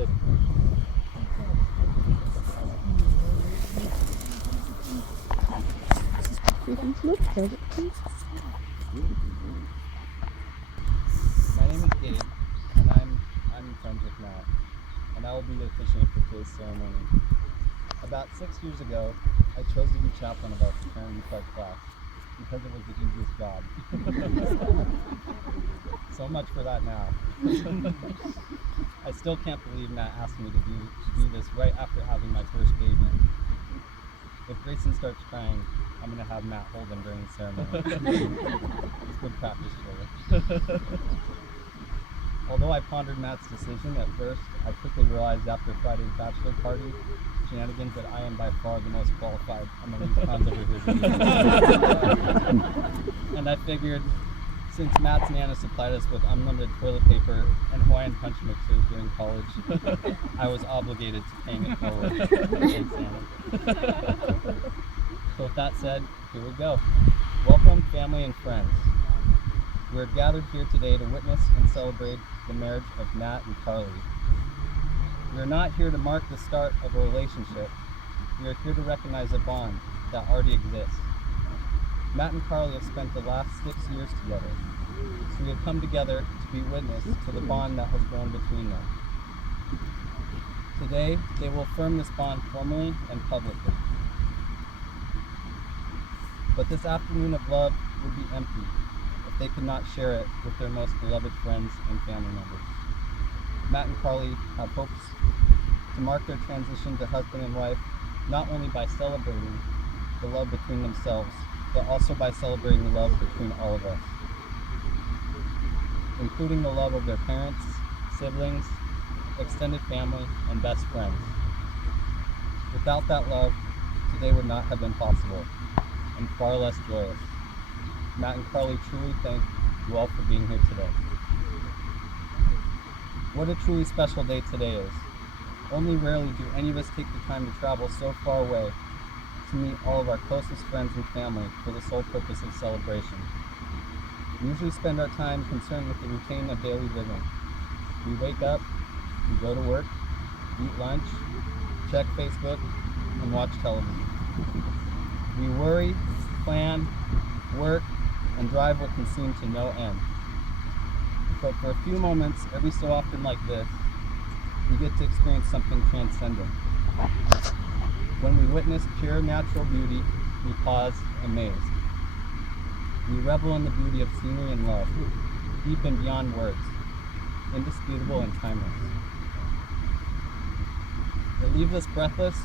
My name is Gabe, and I'm friends with Matt, and I will be the officiant for today's ceremony. About 6 years ago, I chose to be chaplain of our fraternity prep class because it was the easiest job. So much for that now. I still can't believe Matt asked me to do this right after having my first baby. If Grayson starts crying, I'm going to have Matt hold him during the ceremony. It's good practice for you. Although I pondered Matt's decision at first, I quickly realized after Friday's bachelor party shenanigans that I am by far the most qualified among these clowns over here. And I figured, since Matt's Nana supplied us with unlimited toilet paper and Hawaiian punch mixers during college, I was obligated to paying it forward. Thanks, Nana. So with that said, here we go. Welcome, family and friends. We're gathered here today to witness and celebrate the marriage of Matt and Carly. We are not here to mark the start of a relationship. We are here to recognize a bond that already exists. Matt and Carly have spent the last 6 years together, so we have come together to be witness to the bond that has grown between them. Today, they will affirm this bond formally and publicly. But this afternoon of love would be empty if they could not share it with their most beloved friends and family members. Matt and Carly have hopes to mark their transition to husband and wife not only by celebrating the love between themselves, but also by celebrating the love between all of us, including the love of their parents, siblings, extended family, and best friends. Without that love, today would not have been possible, and far less joyous. Matt and Carly truly thank you all for being here today. What a truly special day today is. Only rarely do any of us take the time to travel so far away to meet all of our closest friends and family for the sole purpose of celebration. We usually spend our time concerned with the routine of daily living. We wake up, we go to work, eat lunch, check Facebook, and watch television. We worry, plan, work, and drive what can seem to no end. But for a few moments, every so often like this, we get to experience something transcendent. When we witness pure natural beauty, we pause amazed. We revel in the beauty of scenery and love, deep and beyond words, indisputable and timeless. It leaves us breathless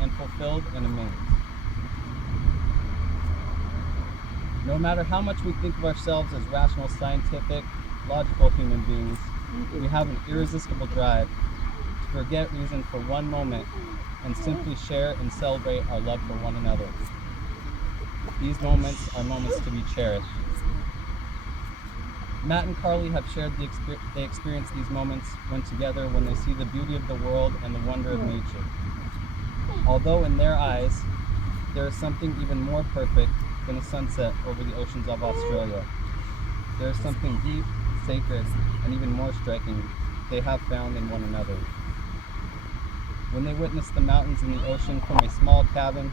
and fulfilled and amazed. No matter how much we think of ourselves as rational, scientific, logical human beings, we have an irresistible drive to forget reason for one moment and simply share and celebrate our love for one another. These moments are moments to be cherished. Matt and Carly have shared they experience these moments when together when they see the beauty of the world and the wonder of nature. Although in their eyes, there is something even more perfect than a sunset over the oceans of Australia. There is something deep, sacred, and even more striking they have found in one another. When they witnessed the mountains and the ocean from a small cabin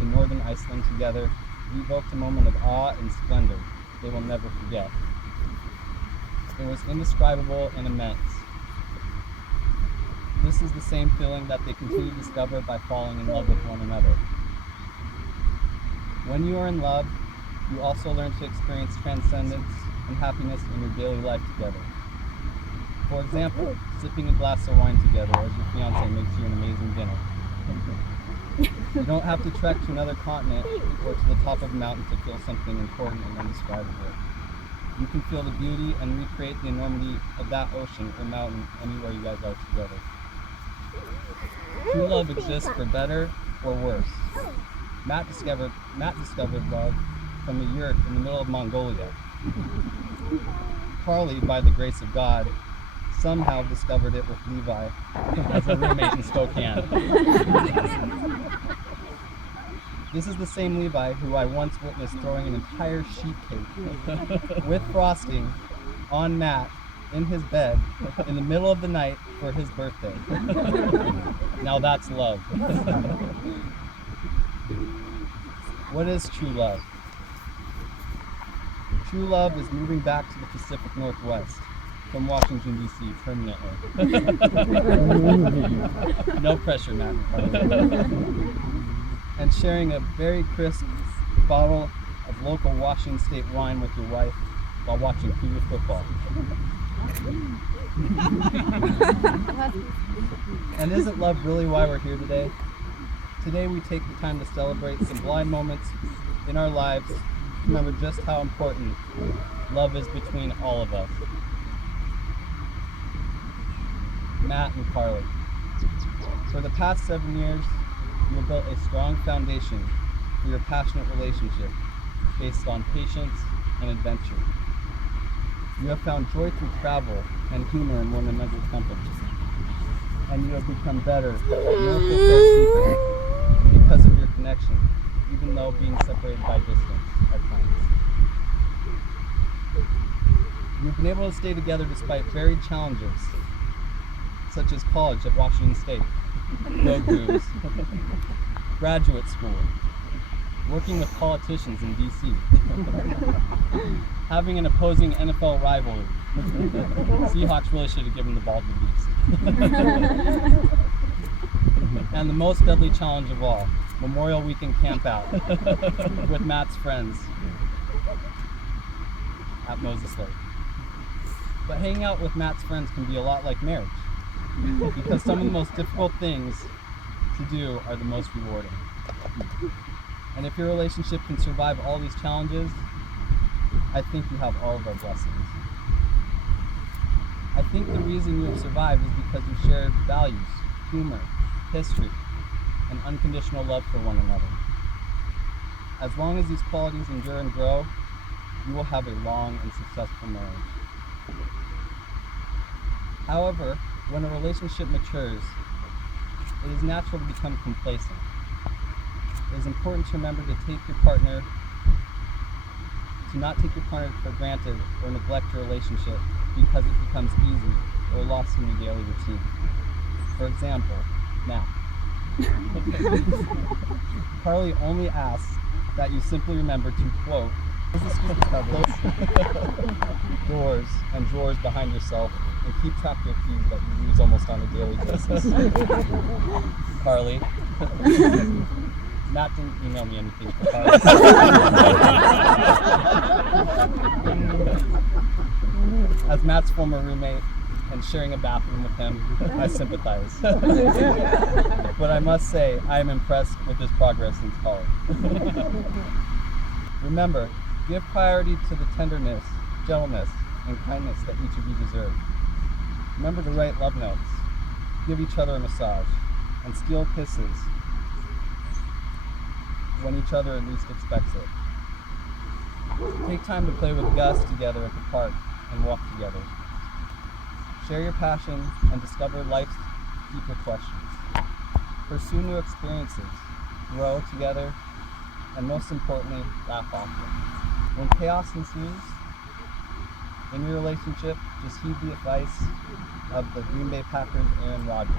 in northern Iceland together, we evoked a moment of awe and splendor they will never forget. It was indescribable and immense. This is the same feeling that they continue to discover by falling in love with one another. When you are in love, you also learn to experience transcendence and happiness in your daily life together. For example, sipping a glass of wine together as your fiancé makes you an amazing dinner. You don't have to trek to another continent or to the top of a mountain to feel something important and indescribable. You can feel the beauty and recreate the enormity of that ocean or mountain anywhere you guys are together. True love exists for better or worse. Matt discovered love from a yurt in the middle of Mongolia. Carly, by the grace of God, somehow discovered it with Levi as a roommate in Spokane. This is the same Levi who I once witnessed throwing an entire sheet cake with frosting on Matt in his bed in the middle of the night for his birthday. Now that's love. What is true love? True love is moving back to the Pacific Northwest from Washington, D.C. permanently. No pressure, Matt and Carly. And sharing a very crisp bottle of local Washington State wine with your wife while watching Cougar football. And isn't love really why we're here today? Today we take the time to celebrate sublime moments in our lives, remember just how important love is between all of us. Matt and Carly. For the past 7 years, you have built a strong foundation for your passionate relationship based on patience and adventure. You have found joy through travel and humor in one another's company. And you have become better, more fulfilled people because of your connection, even though being separated by distance at times. You've been able to stay together despite varied challenges, such as college at Washington State, road crews, graduate school, working with politicians in D.C., having an opposing NFL rivalry. Seahawks really should have given the ball to the Beast. And the most deadly challenge of all, Memorial Weekend Camp Out with Matt's friends at Moses Lake. But hanging out with Matt's friends can be a lot like marriage, because some of the most difficult things to do are the most rewarding. And if your relationship can survive all these challenges, I think you have all of our blessings. I think the reason you have survived is because you shared values, humor, history, and unconditional love for one another. As long as these qualities endure and grow, you will have a long and successful marriage. However, when a relationship matures, it is natural to become complacent. It is important to remember to not take your partner for granted or neglect your relationship because it becomes easy or lost in your daily routine. For example, Matt. Carly only asks that you simply remember to quote, close doors and drawers behind yourself and keep track of your keys that you use almost on a daily basis. Carly. Matt didn't email me anything for Carly. As Matt's former roommate and sharing a bathroom with him, I sympathize. But I must say, I am impressed with his progress since college. Remember, give priority to the tenderness, gentleness, and kindness that each of you deserve. Remember to write love notes, give each other a massage, and steal kisses when each other least expects it. Take time to play with Gus together at the park and walk together. Share your passion and discover life's deeper questions. Pursue new experiences, grow together, and most importantly, laugh often. When chaos ensues in your relationship, just heed the advice of the Green Bay Packers Aaron Rodgers.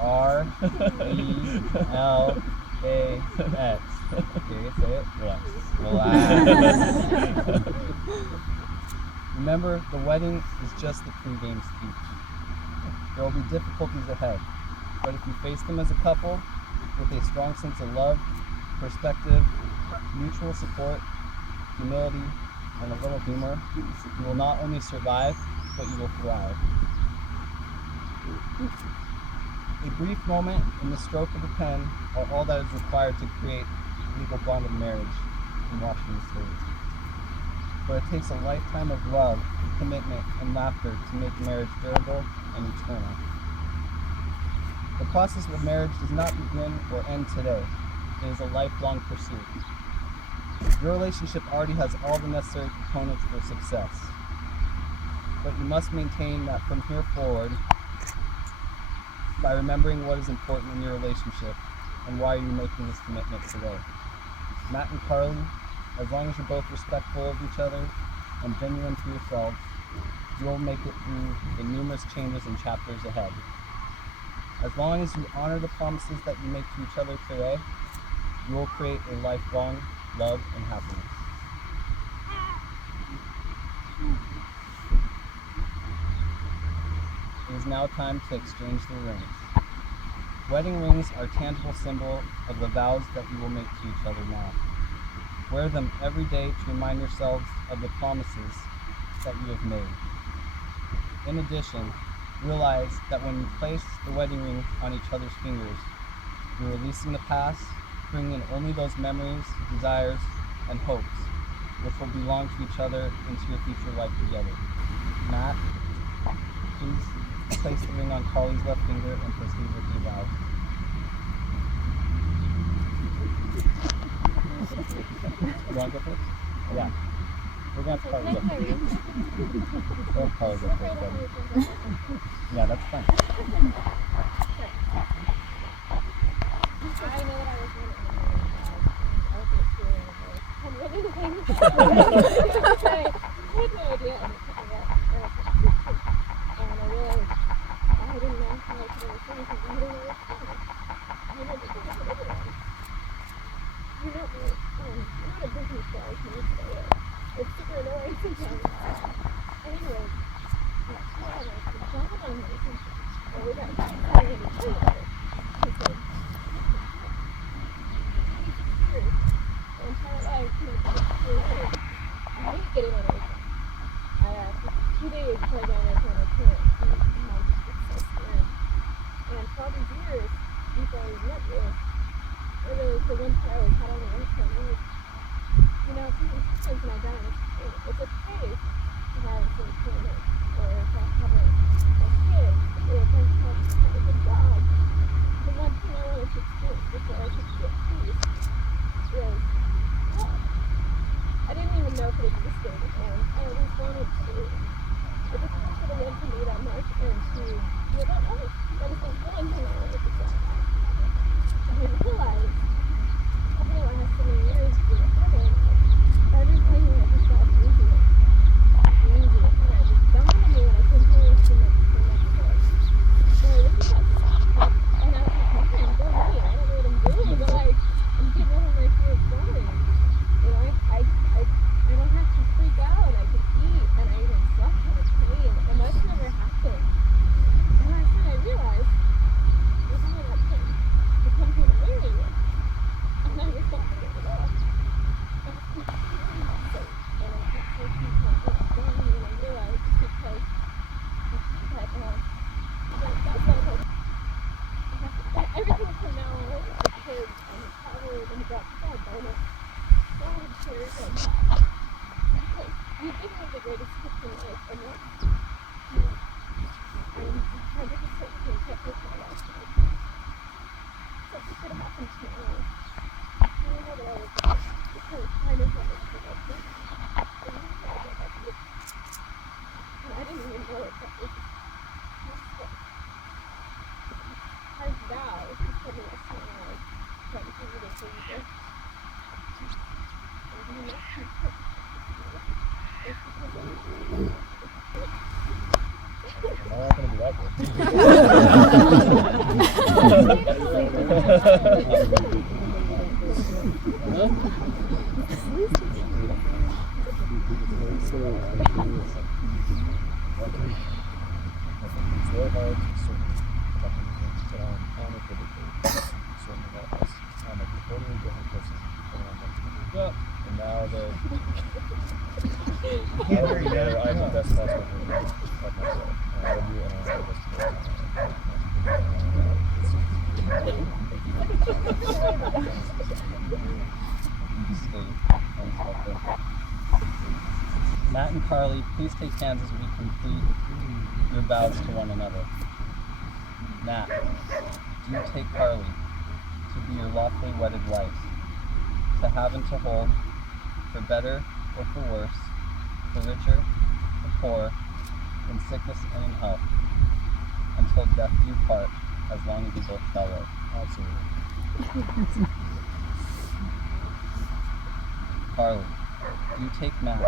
R-E-L-A-X. Okay, say it? Relax. Remember, the wedding is just the pre-game speech. There will be difficulties ahead, but if you face them as a couple with a strong sense of love, perspective, mutual support, humility, and a little humor, you will not only survive, but you will thrive. A brief moment and the stroke of a pen are all that is required to create a legal bond of marriage in Washington State. But it takes a lifetime of love, commitment, and laughter to make marriage durable and eternal. The process of marriage does not begin or end today. It is a lifelong pursuit. Your relationship already has all the necessary components for success. But you must maintain that from here forward by remembering what is important in your relationship and why you're making this commitment today. Matt and Carly, as long as you're both respectful of each other and genuine to yourselves, you will make it through the numerous changes and chapters ahead. As long as you honor the promises that you make to each other today, you will create a lifelong love and happiness. It is now time to exchange the rings. Wedding rings are a tangible symbol of the vows that you will make to each other now. Wear them every day to remind yourselves of the promises that you have made. In addition, realize that when you place the wedding ring on each other's fingers, you're releasing the past, bringing in only those memories, desires, and hopes which will belong to each other into your future life together. Matt, please place the ring on Carly's left finger and proceed with your vows. You want to go first? Yeah. We're going to have Carly go first. We'll have Carly go first, buddy. Yeah, that's fine. I know what I was doing I'm really thinking. I had no idea. And I realized I didn't know how I could understand because I didn't know what to do. I had to think of it. You know, I'm not a business guy, can you say it? It's super annoying sometimes. Anyway, the job on my and we got to tell you about it. He said, my entire life, I hate getting on everything. For 2 days before I got on airplane, I can't. I just get so scared. And for all these years, before I met you, I realized the one part I was had on the airplane, I was, you know, sometimes when I got on a plane, it's okay to have some family or if I have a kid or if I have a good job. The one thing I wanted to experience before I could get peace was love. I didn't even know if it existed, and I always wanted to. It was possible to want to me that much and to feel that love. That was the one thing I wanted to get. I realized over the last so many years being a mother, everything I just got easy. And it just dawned on me when I came home from Mexico. So I really got stuck. And I was like, man, go me. I don't know what I'm doing, but like, I'm getting over my fear of flying. You know, I don't have to freak out. I can eat, and I even slept in a plane, and that's never happened. And last night I realized there's only that thing to come here to marry you. And I was not doing it all. And I keep feeling safe, and I keep thinking about what's going on, and I realized it's because I keep that that's not what everything from now on, the kids and the travel and the job bonus, so I'm sure that because you give me the greatest gift in life, and that's you. And I did the same thing kept with my life. Something could have happened to me. I don't know that I was because I didn't have it for that thing. And I didn't even know it, that was I vow to spend the rest of my life trying to do this thing again. And you know, it's because I'm not going to be that good. It's really hard to certain but I'm honored for the faith. Certainly that I'm a totally different person than I'm meant to be. And now that I have the best possible version of myself. And I love you and I want the best for Matt and Carly, please take hands as we complete your vows to one another. Matt, do you take Carly to be your lawfully wedded wife, to have and to hold, for better or for worse, for richer, for poor, in sickness and in health, until death do you part, as long as you both shall live? Absolutely. Carly, do you take Matt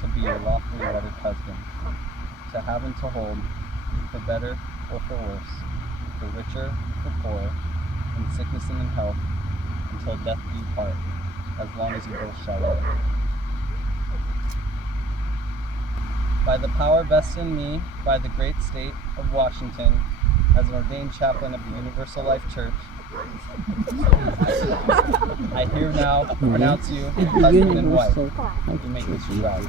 to be your lawfully wedded husband, to have and to hold, for better or for worse, for richer, for poorer, in sickness and in health, until death do you part, as long as you both shall live? By the power vested in me by the great state of Washington, as an ordained chaplain of the Universal Life Church, I here now pronounce you husband and wife. You make this your vow.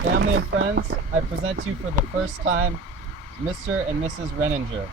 Family and friends, I present you for the first time Mr. and Mrs. Renninger.